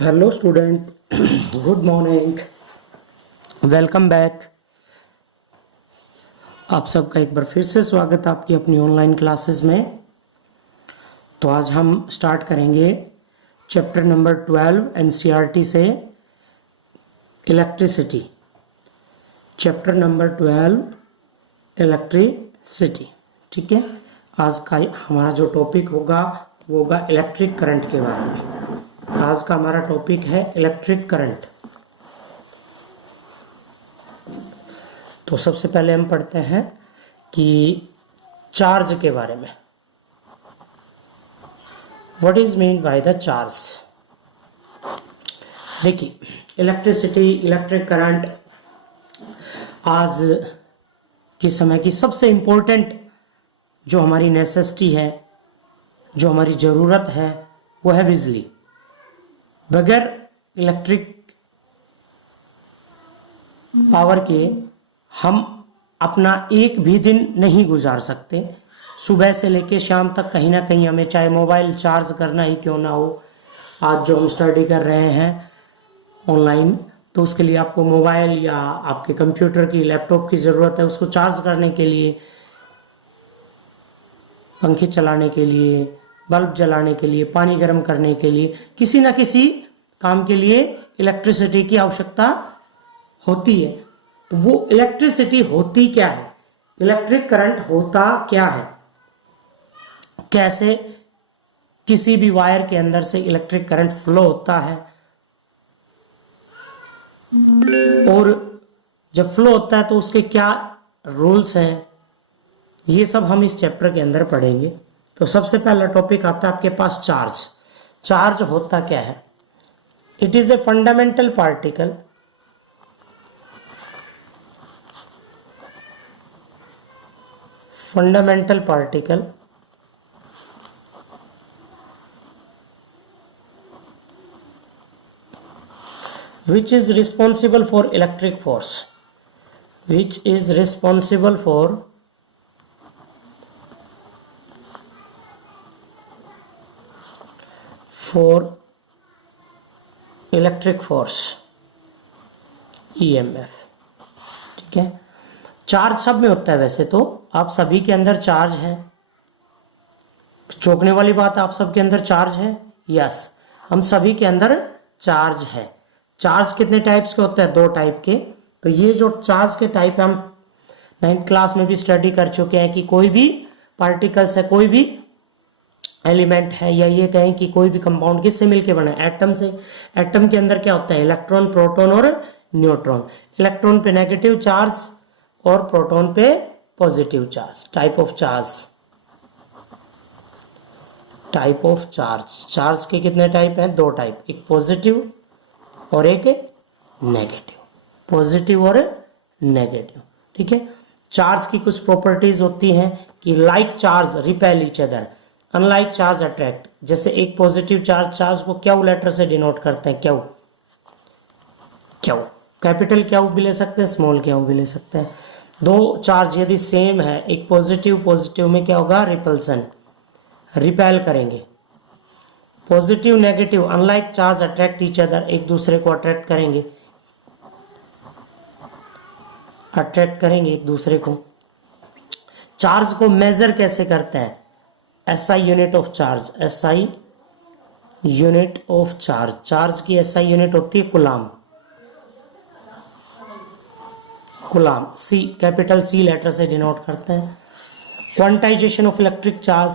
Hello student, good morning, welcome back. आप सबका एक बार फिर से स्वागत है आपकी अपनी ऑनलाइन क्लासेस में। तो आज हम स्टार्ट करेंगे चैप्टर नंबर 12 एनसीईआरटी से इलेक्ट्रिसिटी। चैप्टर नंबर 12 इलेक्ट्रिसिटी, ठीक है। आज का हमारा जो टॉपिक होगा वो होगा इलेक्ट्रिक करंट के बारे में। आज का हमारा टॉपिक है इलेक्ट्रिक करंट। तो सबसे पहले हम पढ़ते हैं कि चार्ज के बारे में। What is mean by the charge. देखिए, इलेक्ट्रिसिटी, इलेक्ट्रिक करंट आज के समय की सबसे इंपॉर्टेंट जो हमारी नेसेसिटी है, जो हमारी ज़रूरत है, वो है बिजली। बगैर इलेक्ट्रिक पावर के हम अपना एक भी दिन नहीं गुजार सकते। सुबह से लेकर शाम तक कहीं ना कहीं हमें चाहे मोबाइल चार्ज करना ही क्यों ना हो। आज जो हम स्टडी कर रहे हैं ऑनलाइन, तो उसके लिए आपको मोबाइल या आपके कंप्यूटर की, लैपटॉप की ज़रूरत है। उसको चार्ज करने के लिए, पंखे चलाने के लिए, बल्ब जलाने के लिए, पानी गर्म करने के लिए, किसी ना किसी काम के लिए इलेक्ट्रिसिटी की आवश्यकता होती है। तो वो इलेक्ट्रिसिटी होती क्या है, इलेक्ट्रिक करंट होता क्या है, कैसे किसी भी वायर के अंदर से इलेक्ट्रिक करंट फ्लो होता है, और जब फ्लो होता है तो उसके क्या रूल्स हैं, ये सब हम इस चैप्टर के अंदर पढ़ेंगे। तो सबसे पहला टॉपिक आता है आपके पास चार्ज। चार्ज होता क्या है? It is a fundamental particle which is responsible for electric force, which is responsible for electric force, EMF, ठीक है। चार्ज सब में होता है। वैसे तो आप सभी के अंदर चार्ज है। चौंकने वाली बात, आप सबके अंदर चार्ज है। यस, हम सभी के अंदर चार्ज है। चार्ज कितने टाइप्स के होते हैं? 2 टाइप के। तो ये जो चार्ज के टाइप है, हम 9th क्लास में भी स्टडी कर चुके हैं कि कोई भी पार्टिकल्स है, कोई भी एलिमेंट है, या ये कहें कि कोई भी कंपाउंड किससे मिलके बना है? एटम से। एटम के अंदर क्या होता है? इलेक्ट्रॉन, प्रोटॉन और न्यूट्रॉन। इलेक्ट्रॉन पे नेगेटिव चार्ज और प्रोटॉन पे positive charge. Type of charge, type of charge. Charge के कितने टाइप हैं? 2 टाइप, एक पॉजिटिव और एक नेगेटिव। पॉजिटिव और नेगेटिव, ठीक है। चार्ज की कुछ प्रॉपर्टीज होती हैं कि like charge repel each other, unlike charge attract. जैसे एक पॉजिटिव चार्ज को क्यू लेटर से डिनोट करते हैं। क्यू, कैपिटल क्यू भी ले सकते हैं, स्मॉल क्यू भी ले सकते हैं। 2 चार्ज यदि सेम है, एक पॉजिटिव में क्या होगा? रिपल्सन, रिपेल करेंगे। Positive negative unlike charge attract each other, एक दूसरे को अट्रैक्ट करेंगे, एक दूसरे को। चार्ज को मेजर कैसे करते हैं? SI unit of charge, SI unit of charge. Charge की एसआई यूनिट होती है कूलाम। सी, कैपिटल सी लेटर से डिनोट करते हैं। Quantization of electric charge,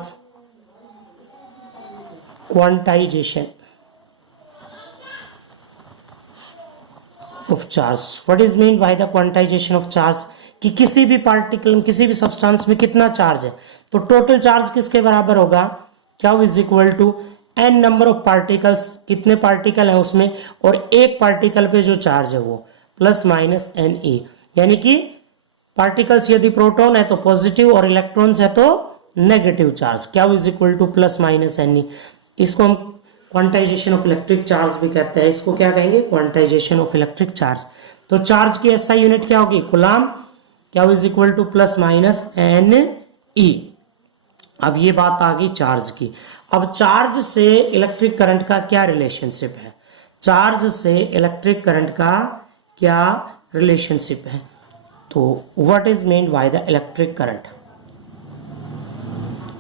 quantization of charge. What is mean by the quantization of charge? कि किसी भी particle, किसी भी सब्सटेंस में कितना चार्ज है, तो टोटल चार्ज किसके बराबर होगा? क्या is equal to n number of particles, कितने पार्टिकल है उसमें, और एक पार्टिकल पे जो चार्ज है वो, प्लस माइनस एन ई। यानी कि पार्टिकल्स यदि प्रोटॉन है तो पॉजिटिव और इलेक्ट्रॉन्स है तो नेगेटिव चार्ज। क्या is equal to plus minus n e. इसको हम क्वांटाइजेशन ऑफ इलेक्ट्रिक चार्ज भी कहते हैं। इसको क्या कहेंगे? Quantization of electric charge. तो चार्ज की एसआई यूनिट क्या होगी? कूलाम। क्या is equal to plus minus n e. अब ये बात आ गई चार्ज की। अब चार्ज से इलेक्ट्रिक करंट का क्या रिलेशनशिप है? चार्ज से इलेक्ट्रिक करंट का क्या रिलेशनशिप है। तो what is mean by the electric current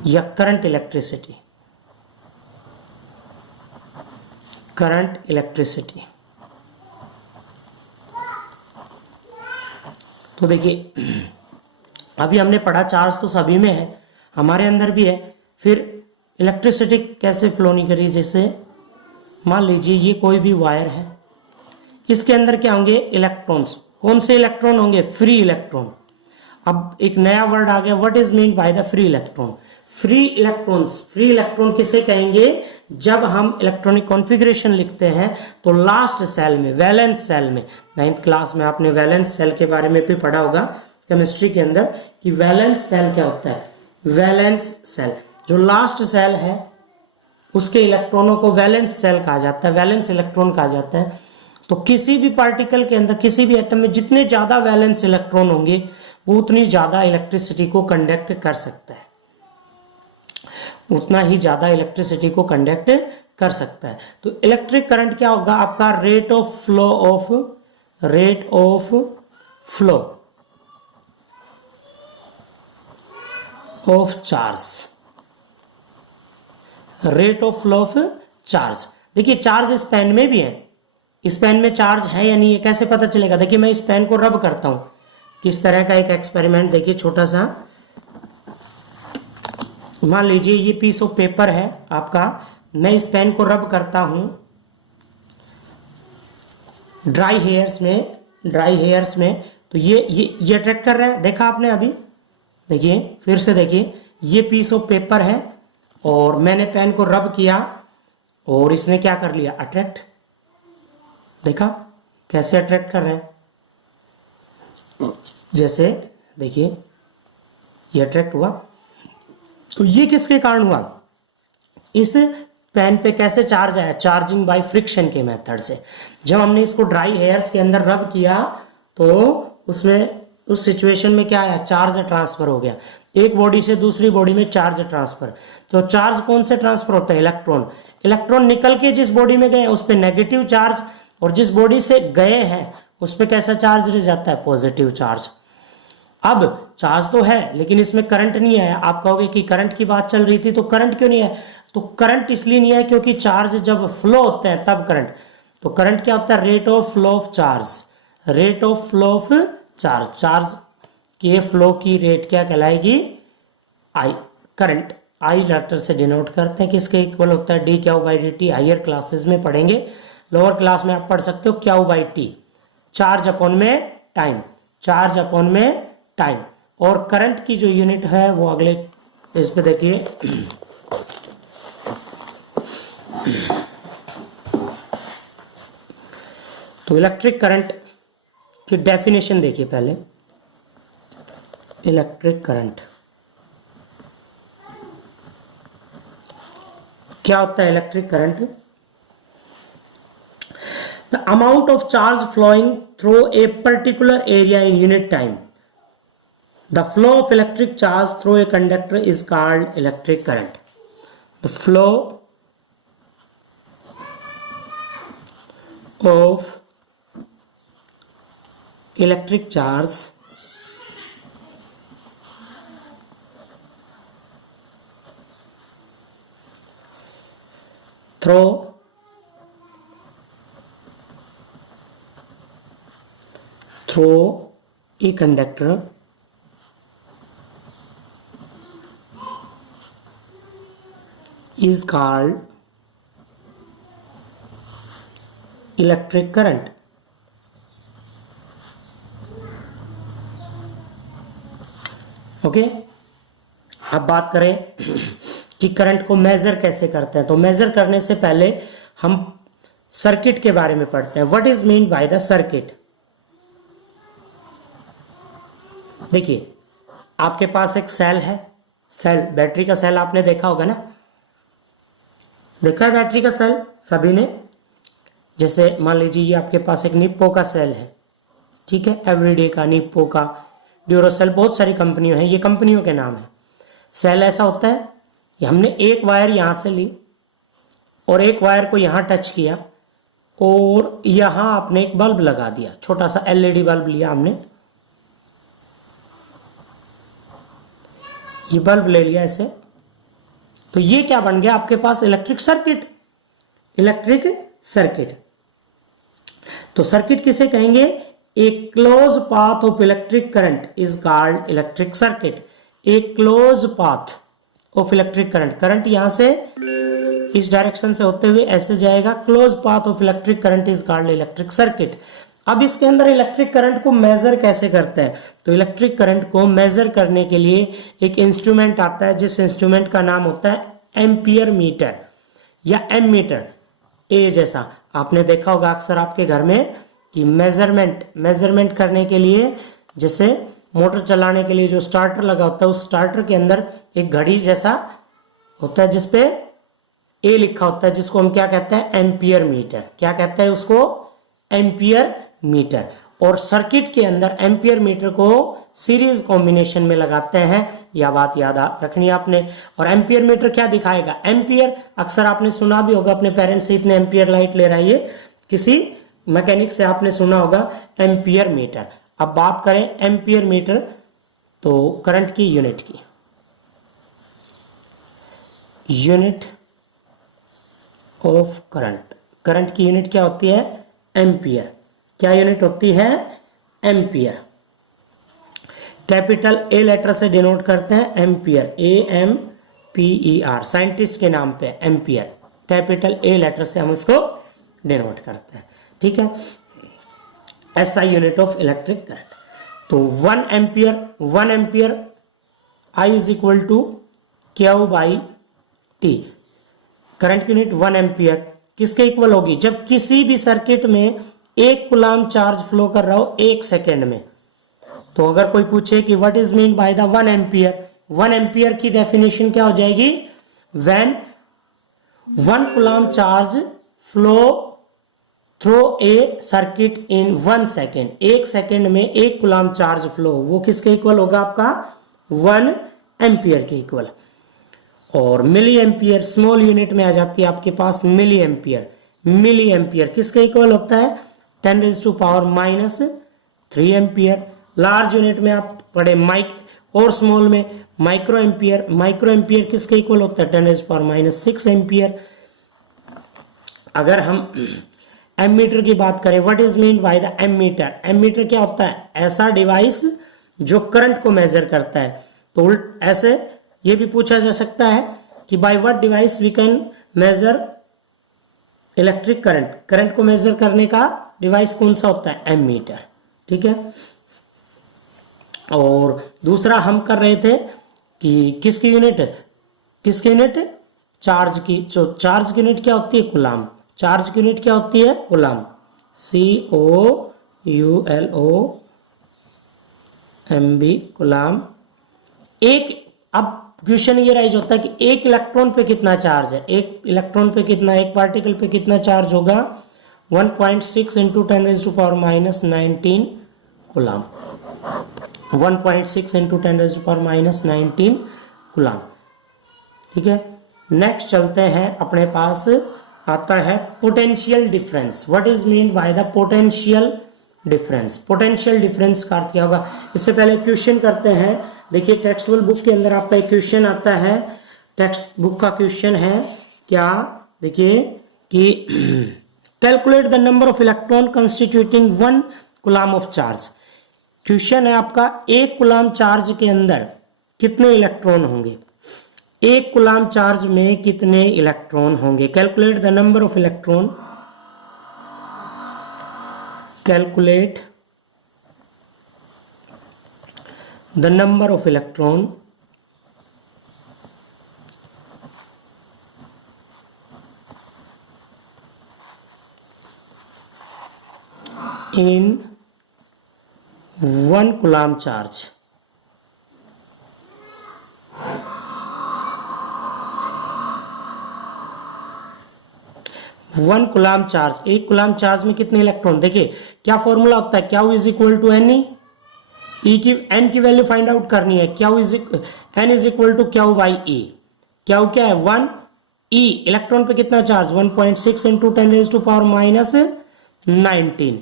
या करंट इलेक्ट्रिसिटी, करंट इलेक्ट्रिसिटी। तो देखिए अभी हमने पढ़ा चार्ज तो सभी में है, हमारे अंदर भी है, फिर इलेक्ट्रिसिटी कैसे फ्लो नहीं करी। जैसे मान लीजिए ये कोई भी वायर है, इसके अंदर क्या होंगे इलेक्ट्रॉन्स। कौन से इलेक्ट्रॉन होंगे, फ्री इलेक्ट्रॉन। अब एक नया वर्ड आ गया, what is mean by the free electron. Free electrons, free electron किसे कहेंगे, जब हम इलेक्ट्रॉनिक कॉन्फ़िगरेशन लिखते हैं तो लास्ट सेल में, वैलेंस सेल में, 9th क्लास में आपने वैलेंस सेल के बारे में भी पढ़ा होगा केमिस्ट्री के अंदर कि वैलेंस सेल क्या होता है। वैलेंस सेल जो लास्ट सेल है उसके इलेक्ट्रॉनों को वैलेंस सेल कहा जाता है, वैलेंस इलेक्ट्रॉन कहा जाता है। तो किसी भी पार्टिकल के अंदर, किसी भी एटम में जितने ज्यादा वैलेंस इलेक्ट्रॉन होंगे वो उतनी ज्यादा इलेक्ट्रिसिटी को कंडक्ट कर सकता है, उतना ही ज्यादा इलेक्ट्रिसिटी को कंडक्ट कर सकता है। तो इलेक्ट्रिक करंट क्या होगा आपका, rate of flow of charge, rate of flow of charge. देखिए चार्ज इस पेन में भी है, इस पेन में चार्ज है या नहीं है कैसे पता चलेगा। देखिए मैं इस पेन को रब करता हूं, किस तरह का एक एक्सपेरिमेंट देखिए छोटा सा। मान लीजिए ये पीस ऑफ पेपर है आपका, मैं इस पेन को रब करता हूं ड्राई हेयर्स में, तो ये अट्रैक्ट कर रहा है, देखा आपने अभी। देखिए फिर से देखिए, ये पीस ऑफ पेपर है और मैंने पेन को रब किया और इसने क्या कर लिया, अट्रैक्ट। देखा कैसे अट्रैक्ट कर रहे हैं, जैसे देखिए ये अट्रैक्ट हुआ। तो ये किसके कारण हुआ, इस पेन पे कैसे चार्ज आया, चार्जिंग बाय फ्रिक्शन के मेथड से। जब हमने इसको ड्राई हेयर्स के अंदर रब किया तो उसमें उस सिचुएशन में क्या आया, चार्ज ट्रांसफर हो गया, एक बॉडी से दूसरी बॉडी में चार्ज ट्रांसफर। तो चार्ज कौन से ट्रांसफर होता है, इलेक्ट्रॉन। इलेक्ट्रॉन निकल के जिस बॉडी में गए उस पर नेगेटिव चार्ज, और जिस बॉडी से गए हैं उस पर कैसा चार्ज रह जाता है, पॉजिटिव चार्ज। अब चार्ज तो है लेकिन इसमें करंट नहीं आया। आप कहोगे कि करंट की बात चल रही थी तो करंट क्यों नहीं आया, तो करंट इसलिए नहीं आया क्योंकि चार्ज जब फ्लो होते हैं तब करंट। तो करंट क्या होता है, rate of flow of charge, rate of flow of charge, charge के फ्लो की रेट क्या कहलाएगी, आई। करंट आई लेटर से डिनोट करते हैं, किसके इक्वल होता है, d q by d t. Higher classes में पढ़ेंगे, लोअर क्लास में आप पढ़ सकते हो q by t, charge upon में टाइम, चार्ज अपॉन में टाइम। और करंट की जो यूनिट है वो अगले इस पे देखिए, तो इलेक्ट्रिक करंट की डेफिनेशन देखिए पहले। इलेक्ट्रिक करंट क्या होता है, electric current the amount of charge flowing through a particular area in unit time. The flow of electric charge through a conductor is called electric current. The flow of electric charge through a conductor is called electric current. Okay, अब बात करें कि current को major कैसे करते हैं। तो major करने से पहले हम सर्किट के बारे में पढ़ते हैं। What is mean by the circuit. देखिए आपके पास एक सेल है, सेल, बैटरी का सेल आपने देखा होगा ना, देखा है बैटरी का सेल सभी ने। जैसे मान लीजिए ये आपके पास एक निप्पो का सेल है, ठीक है, एवरीडे का, निप्पो का, ड्यूरोसेल, बहुत सारी कंपनियों हैं, ये कंपनियों के नाम है। सेल ऐसा होता है कि हमने एक वायर यहां से ली और एक वायर को यहां टच किया और यहां आपने एक बल्ब लगा दिया, छोटा सा एलईडी बल्ब लिया हमने, ये बल्ब ले लिया ऐसे, तो ये क्या बन गया आपके पास? Electric circuit. इलेक्ट्रिक सर्किट, तो सर्किट किसे कहेंगे? A close path of electric current is called electric circuit. A close path of electric current, current यहां से इस डायरेक्शन से होते हुए ऐसे जाएगा, close path of electric current is called electric circuit. अब इसके अंदर इलेक्ट्रिक करंट को मेजर कैसे करते हैं? तो इलेक्ट्रिक करंट को मेजर करने के लिए एक इंस्ट्रूमेंट आता है, जिस इंस्ट्रूमेंट का नाम होता है एम्पियर मीटर या एमीटर। ए जैसा आपने देखा होगा अक्सर आपके घर में कि मेजरमेंट करने के लिए, जैसे मोटर चलाने के लिए जो स्टार्टर लगा होता है, उस स्टार्टर के अंदर एक घड़ी जैसा होता है जिसपे ए लिखा होता है, जिसको हम क्या कहते हैं? Ampere metre. क्या कहते हैं उसको? Ampere metre. और सर्किट के अंदर एम्पियर मीटर को सीरीज कॉम्बिनेशन में लगाते हैं, यह बात याद रखनी है आपने। और एम्पियर मीटर क्या दिखाएगा? एम्पियर अक्सर आपने सुना भी होगा, अपने पेरेंट्स से इतने एम्पियर लाइट ले रहा है, ये किसी मैकेनिक से आपने सुना होगा एम्पियर मीटर। अब बात करें एम्पियर मीटर, तो करंट की यूनिट की, यूनिट ऑफ करंट, करंट की यूनिट क्या होती है? एम्पियर। क्या यूनिट होती है? एम्पियर। कैपिटल ए लेटर से डिनोट करते हैं एम्पियर, AMPER, साइंटिस्ट के नाम पे एम्पियर, कैपिटल ए लेटर से हम इसको डिनोट करते हैं, ठीक है। ऐसा यूनिट ऑफ इलेक्ट्रिक करंट। तो 1 ampere I is equal to Q/T। Current की यूनिट 1 एम्पियर किसके इक्वल होगी? जब किसी भी सर्किट में 1 कूलम चार्ज फ्लो कर रहा हो 1 सेकेंड में। तो अगर कोई पूछे कि what is mean by the 1 ampere, 1 ampere की डेफिनेशन क्या हो जाएगी? When 1 coulomb charge flow through a circuit in 1 second, 1 second में 1 कूलम चार्ज फ्लो, वो किसके इक्वल होगा? आपका 1 एम्पियर के इक्वल। और मिली एम्पियर स्मॉल यूनिट में आ जाती है आपके पास मिली एम्पियर। मिली एम्पियर किसके इक्वल होता है? 10⁻³ एम्पियर। लार्ज यूनिट में आप पढ़े और स्मॉल में माइक्रो एम्पियर। माइक्रो एम्पियर किसके इक्वल होता है? 10⁻6 एम्पियर। अगर हम एमीटर की बात करें, what is mean by the ammeter? Ammeter क्या होता है? ऐसा डिवाइस जो करंट को मेजर करता है। तो ऐसे ये भी पूछा जा सकता है कि by what device we can measure electric current, current को मेजर करने का डिवाइस कौन सा होता है? एमीटर, ठीक है। और दूसरा हम कर रहे थे कि किसकी यूनिट? किसकी यूनिट? चार्ज की। जो चार्ज की यूनिट क्या होती है? कूलम। चार्ज की यूनिट क्या होती है? Coulomb, COULOMB, coulomb. एक, अब क्वेश्चन ये राइज होता है कि एक इलेक्ट्रॉन पे कितना चार्ज है? एक इलेक्ट्रॉन पे कितना, एक पार्टिकल पे कितना चार्ज होगा? 1.6 × 10⁻19 कूलम। 1.6 × 10⁻19 कूलम, ठीक है। नेक्स्ट चलते हैं, अपने पास आता है potential difference. What is mean by the potential difference? Potential difference का अर्थ क्या होगा? इससे पहले क्वेश्चन करते हैं। देखिए टेक्सटुअल बुक के अंदर आपका एक क्वेश्चन आता है। टेक्स्ट बुक का क्वेश्चन है क्या? देखिए कि calculate the number of electron constituting 1 coulomb of charge. Question है आपका, 1 कूलम चार्ज के अंदर कितने इलेक्ट्रॉन होंगे? 1 कूलम चार्ज में कितने इलेक्ट्रॉन होंगे? Calculate the number of electron, calculate the number of electron in 1 coulomb charge. 1 coulomb charge, 1 coulomb charge में कितने इलेक्ट्रॉन? देखिए क्या फॉर्मूला होता है? Q is equal to n e की, एन की वैल्यू फाइंड आउट करनी है। N is equal to Q/E। Q क्या है? 1, ई इलेक्ट्रॉन पे कितना चार्ज 1.6 इंटू 10⁻⁻19।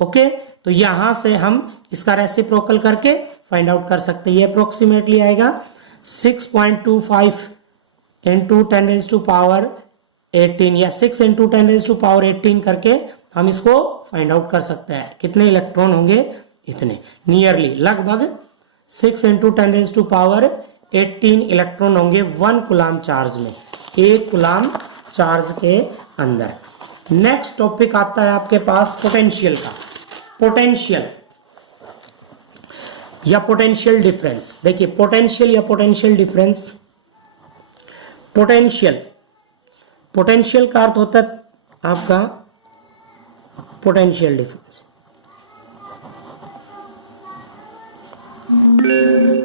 ओके, तो यहां से हम इसका रेसिप्रोकल करके फाइंड आउट कर सकते हैं। ये अप्रोक्सीमेटली आएगा 6.25 इंटू 10⁻18 या 6 इंटू 10⁻18 करके हम इसको फाइंड आउट कर सकते हैं। कितने इलेक्ट्रॉन होंगे, इतने, नियरली लगभग 6 इंटू 10⁻18 इलेक्ट्रॉन होंगे 1 कूलाम चार्ज में, 1 कूलाम चार्ज के अंदर। नेक्स्ट टॉपिक आता है आपके पास पोटेंशियल का। पोटेंशियल या पोटेंशियल डिफरेंस। देखिए पोटेंशियल या पोटेंशियल डिफरेंस। पोटेंशियल, पोटेंशियल का अर्थ होता है आपका पोटेंशियल डिफरेंस।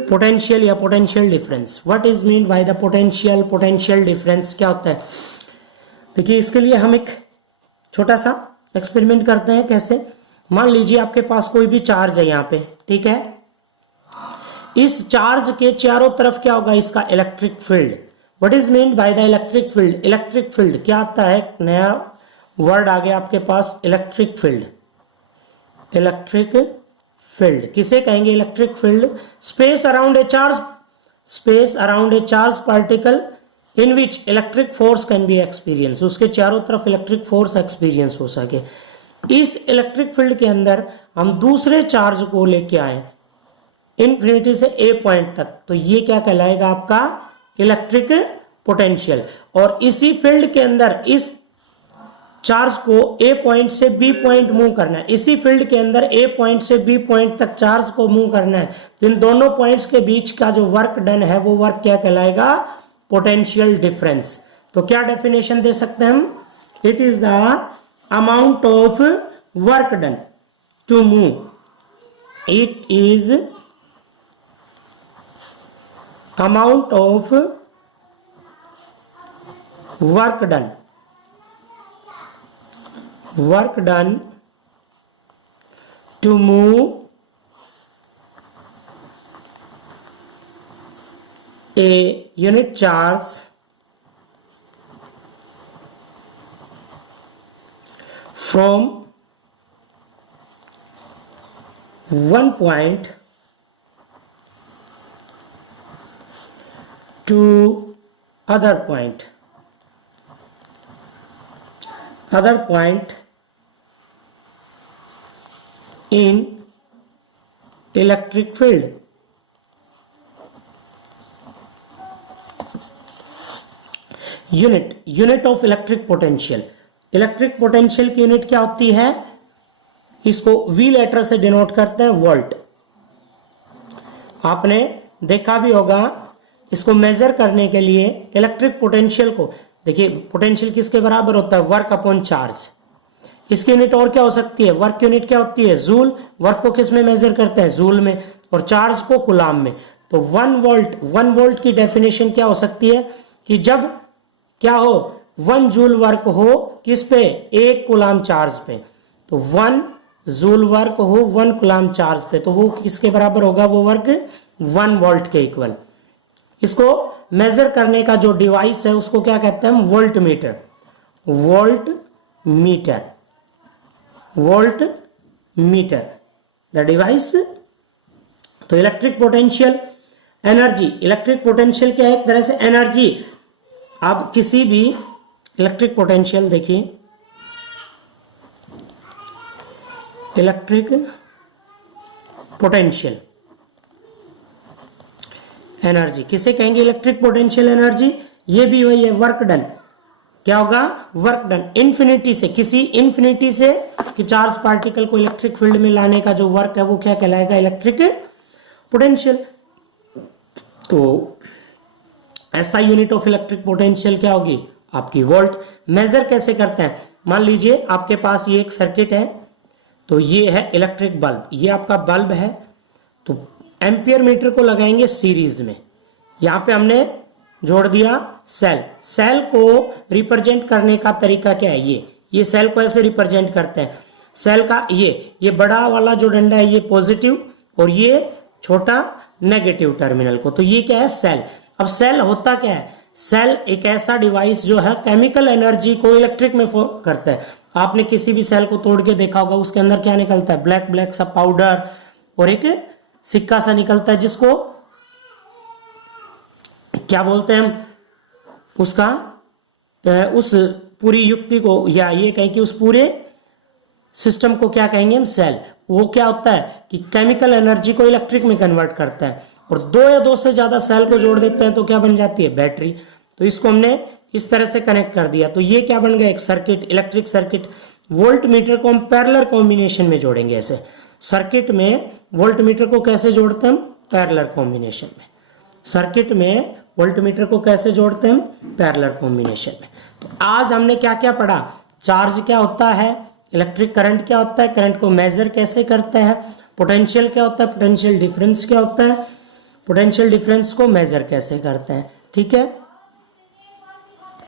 पोटेंशियल या potential difference, what is mean by the potential, potential difference क्या होता है। देखिए इसके लिए हम एक छोटा सा एक्सपेरिमेंट करते हैं। कैसे, मान लीजिए आपके पास कोई भी चार्ज है यहाँ पे, ठीक है। इस चार्ज के चारों तरफ क्या होगा, इसका electric field. What is mean by the electric field. Electric field क्या आता है, नया वर्ड आ गया आपके पास, इलेक्ट्रिक फील्ड। इलेक्ट्रिक फील्ड किसे कहेंगे, electric field. Space around a charge, space around a charge particle in which electric force can be experience. उसके चारों तरफ इलेक्ट्रिक फोर्स एक्सपीरियंस हो सके। इस इलेक्ट्रिक फील्ड के अंदर हम दूसरे चार्ज को लेके आए इनफिनिटी से ए पॉइंट तक, तो ये क्या कहलाएगा आपका इलेक्ट्रिक पोटेंशियल। और इसी फील्ड के अंदर इस चार्ज को ए पॉइंट से बी पॉइंट मूव करना है, इसी फील्ड के अंदर ए पॉइंट से बी पॉइंट तक चार्ज को मूव करना है, तो इन दोनों पॉइंट्स के बीच का जो वर्क डन है वो वर्क क्या कहलाएगा, पोटेंशियल डिफरेंस। तो क्या डेफिनेशन दे सकते हैं हम, it is the amount of work done to move, it is amount of work done to move a unit charge from one point to other point in electric field। Unit of electric potential. Electric potential की unit क्या होती है, इसको we letter से denote करते हैं, volt. आपने देखा भी होगा, इसको मेजर करने के लिए इलेक्ट्रिक पोटेंशियल को, देखिए पोटेंशियल किसके बराबर होता है, वर्क अपॉन चार्ज। इसकी यूनिट और क्या हो सकती है, वर्क यूनिट क्या होती है, जूल। वर्क को किस में मेजर करते हैं, जूल में, और चार्ज को कूलाम में। तो 1 वोल्ट की डेफिनेशन क्या हो सकती है कि जब क्या हो, 1 जूल वर्क हो किस पे, 1 कूलाम चार्ज पे। तो 1 जूल वर्क हो 1 कूलाम चार्ज पे, तो वो किसके बराबर होगा, वो वर्क 1 वोल्ट के इक्वल। इसको मेजर करने का जो डिवाइस है उसको क्या कहते हैं हम, voltmeter. Voltmeter the device. तो electric potential, energy. Electric potential क्या है, एक तरह से एनर्जी। आप किसी भी इलेक्ट्रिक पोटेंशियल देखिए, इलेक्ट्रिक पोटेंशियल एनर्जी किसे कहेंगे, इलेक्ट्रिक पोटेंशियल एनर्जी। ये भी वही है, वर्क डन। क्या होगा, वर्क डन इन्फिनिटी से, किसी इन्फिनिटी से कि चार्ज पार्टिकल को इलेक्ट्रिक फील्ड में लाने का जो वर्क है वो क्या कहलाएगा, इलेक्ट्रिक पोटेंशियल। तो ऐसा यूनिट ऑफ इलेक्ट्रिक पोटेंशियल क्या होगी, आपकी वोल्ट। मेजर कैसे करते हैं, मान लीजिए आपके पास ये एक सर्किट है, तो ये है इलेक्ट्रिक बल्ब, ये आपका बल्ब है। तो एम्पियर मीटर को लगाएंगे सीरीज में, यहां पे हमने जोड़ दिया सेल को रिप्रेजेंट करने का तरीका क्या है, ये सेल को ऐसे रिप्रेजेंट करते हैं। सेल का ये बड़ा वाला जो डंडा है ये पॉजिटिव और ये छोटा नेगेटिव टर्मिनल को, तो ये क्या है, सेल। अब सेल होता क्या है, सेल एक ऐसा डिवाइस जो है केमिकल एनर्जी को इलेक्ट्रिक में करता है। आपने किसी भी सेल को तोड़ के देखा होगा, उसके अंदर क्या निकलता है, ब्लैक ब्लैक सा पाउडर और एक सिक्का सा निकलता है, जिसको क्या बोलते हैं हम, उसका उस पूरी युक्ति को या ये कहें कि उस पूरे सिस्टम को क्या कहेंगे हम, सेल। वो क्या होता है कि केमिकल एनर्जी को इलेक्ट्रिक में कन्वर्ट करता है, और दो या दो से ज्यादा सेल को जोड़ देते हैं तो क्या बन जाती है, बैटरी। तो इसको हमने इस तरह से कनेक्ट कर दिया, तो ये क्या बन गया, एक circuit, electric circuit. Volt meter को हम पैरेलल कॉम्बिनेशन में जोड़ेंगे। ऐसे सर्किट में वोल्ट मीटर को कैसे जोड़ते हैं हम, पैरेलल कॉम्बिनेशन में। सर्किट में वोल्ट मीटर को कैसे जोड़ते हैं हम, पैरेलल कॉम्बिनेशन में। तो आज हमने क्या क्या पढ़ा, चार्ज क्या होता है, इलेक्ट्रिक करंट क्या होता है, करंट को मेजर कैसे करते हैं, पोटेंशियल क्या होता है, पोटेंशियल डिफरेंस क्या होता है, पोटेंशियल डिफरेंस को मेजर कैसे करते हैं। ठीक है।